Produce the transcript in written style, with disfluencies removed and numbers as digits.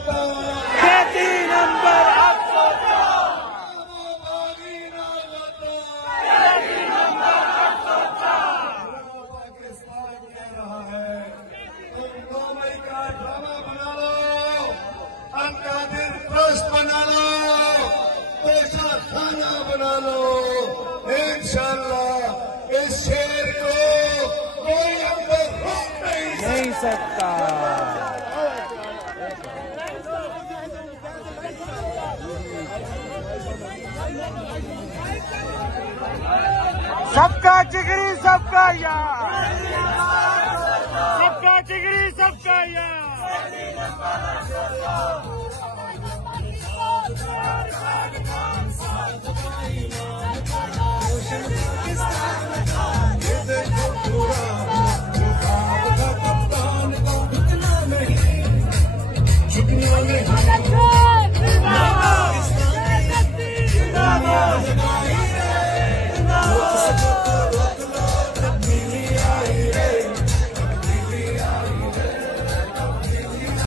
खेती नंबर पाकिस्तान कह रहा है तुम 2 मई का ड्रामा बना लो, अलकादिर ट्रस्ट बना लो, पेशा खाना बना लो, इंशाअल्लाह इस शेर को कोई अंदर रोक नहीं सकता। सबका जिगरी सबका यार, सबका जिगरी सबका यार।